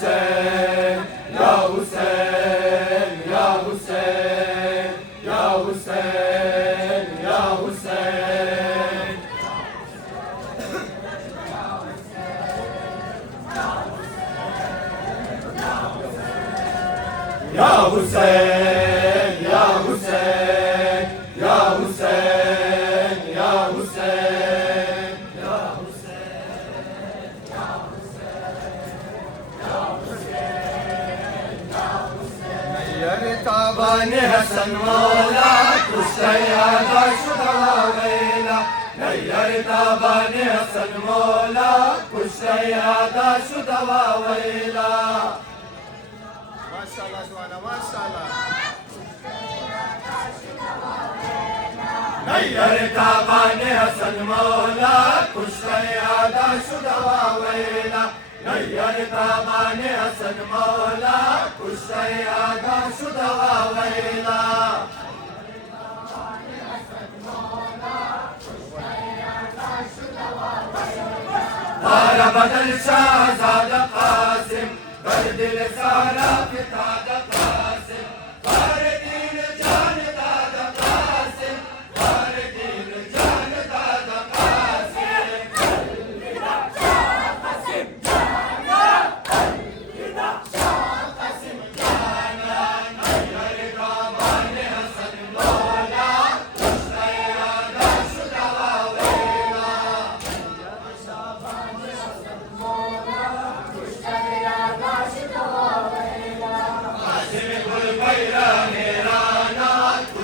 حسين يا حسين يا حسين يا حسين يا حسين يا حسين يا حسين يا حسين يا حسين يا حسين تعبان حسن مولا كشيادا شدوا ويلا نير تعبان حسن مولا كشيادا شدوا ويلا ما شاء الله سبحانه ما شاء الله نير تعبان حسن مولا كشيادا شدوا ويلا نير تعبان حسن مولا كشيادا شدوا ويلا دار بدل شهزاد قاسم برد لسارا فتاد قاسم باردين جان داد قاسم باردين جان داد قاسم الوداع شاه قاسم جانا الوداع شاه قاسم جانا نير تعبان حسن مولا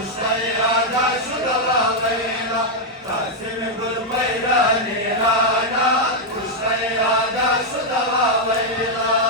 كشيادا شدوا ويلا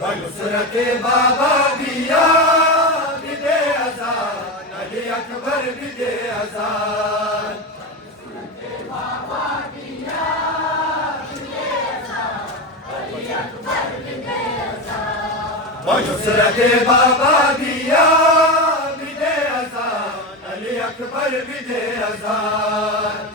बनुसरत बाबा दिया बिदे अजान अली अकबर बिदे अजान बाबा दिया बिदे अजान अली अकबर बिदे अजान बनुसरत बाबा दिया बिदे अजान अली अकबर बिदे अजान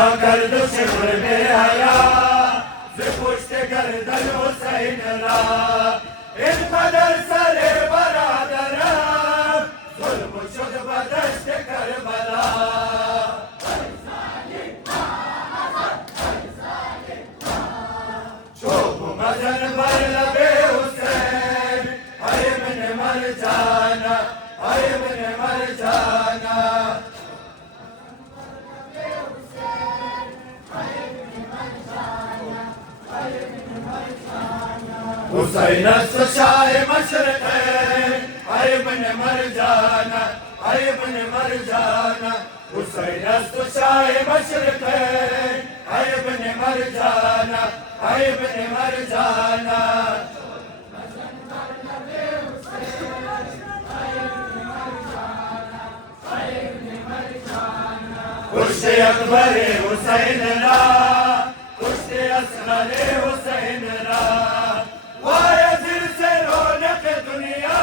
کرد شکر بیایا ز پشت گردن حسین را اینقدر سر برادرم ظلم شد به دشت کربلا چوب مزن بر لب حسین ای ابن مرجانا ای ابن مرجانا حسین است شاه مشرقین ای ابن مرجانا ای ابن مرجانا حسین است شاه مشرقین ای ابن مرجانا ای ابن مرجانا کشته اکبر حسین را کشته اصغر حسین را وای زیر سے رونق دنیا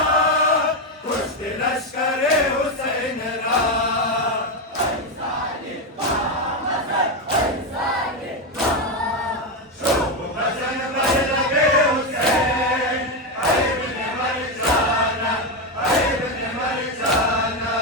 کشته لشکر حسین را شوق مزن بر لب حسین ای ابن مرجانا ای ابن مرجانا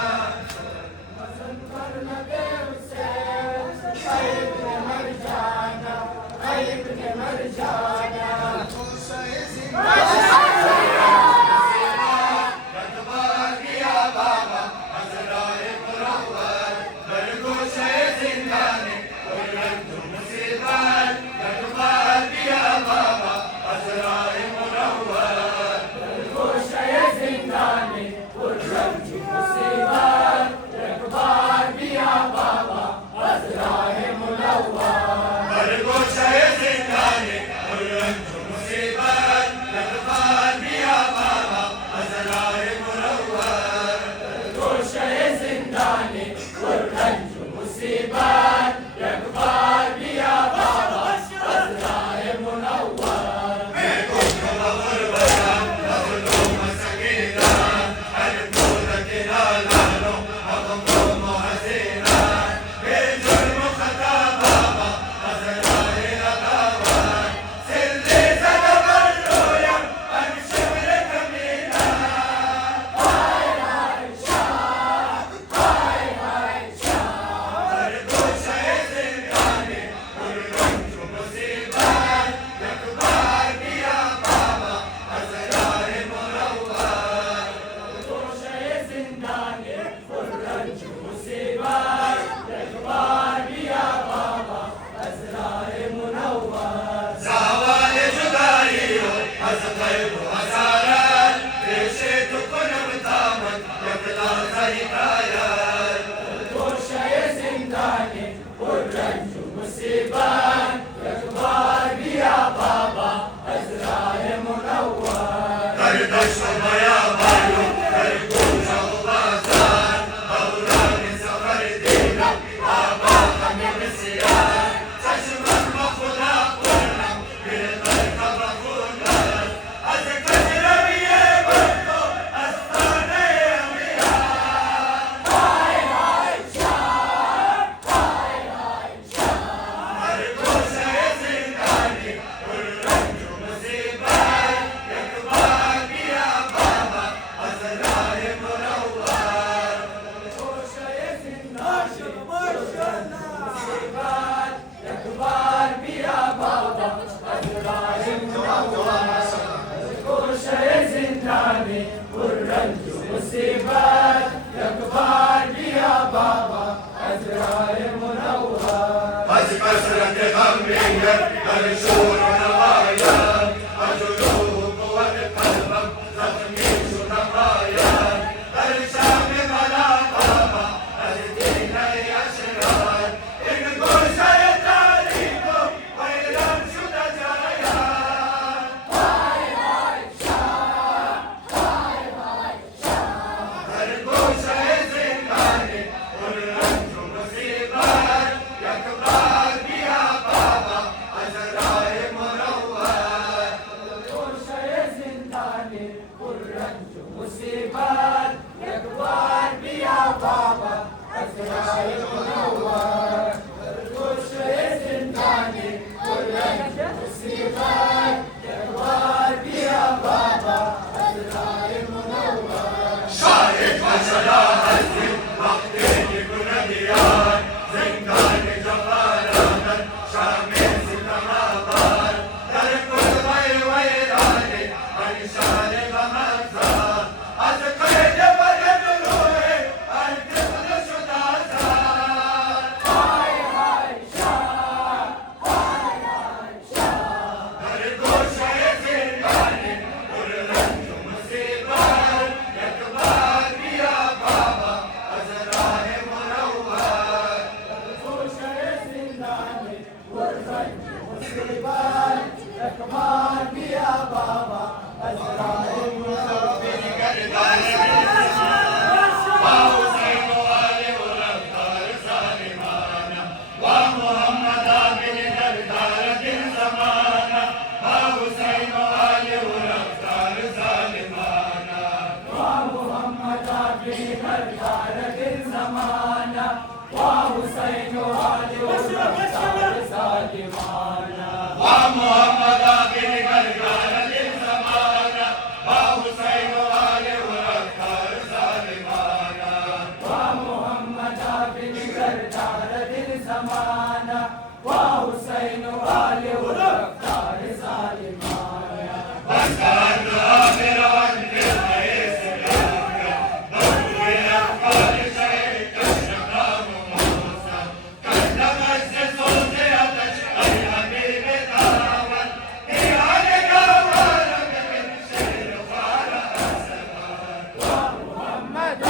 ज़माना वाह हुसैन वाले रफ्तार ज़ालिमाना बस्तार आमिरान के मयस लागा बबुए अफ़गान शहर कशराम मौसा कदम से सोते आतश अल हबीब दावत निहाल गवार में शेर वारा असवार वाह मुहम्मद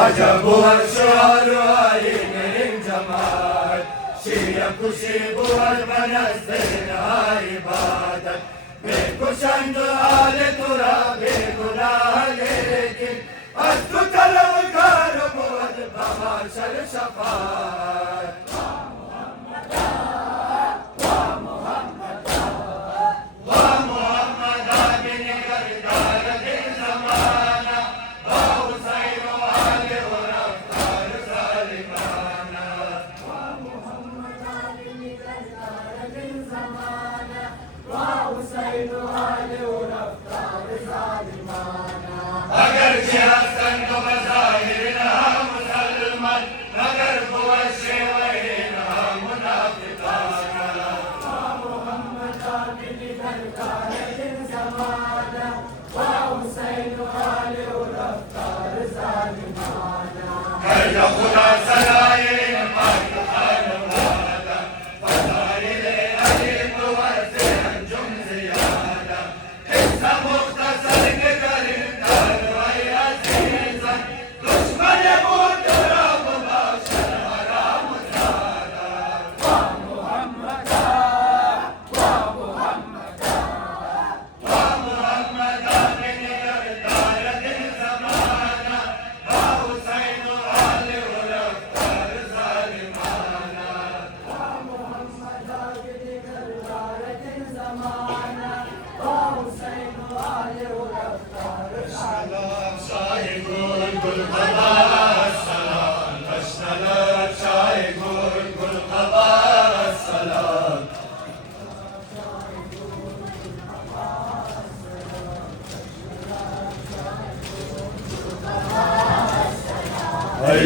अजब अशआर आइन जमात शिया खुशी बुअर बनस्तिन इबादत बेकुशंद हाल तुरा बेगुनाह लेकिन अस्तु तलबगार बुअर बमाशर शफात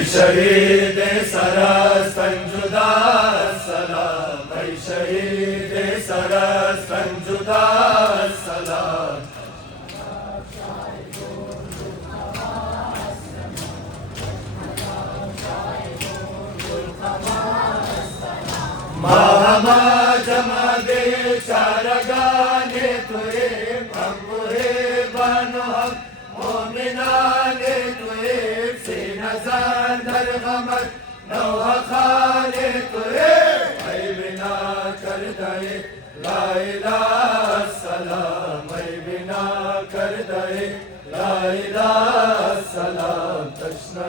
शहीद सरस्तन जुदा सलाम शहीद सरस्तन जुदा सलाम मामा जमा दे चारगाने तुए मम्बुहे बनो मोमिनाने तुए नज़ार दरगमत नौहा खाने तुए ऐ बिना कर दे ला इलाहा सलाम ऐ बिना कर दे ला इलाहा सलाम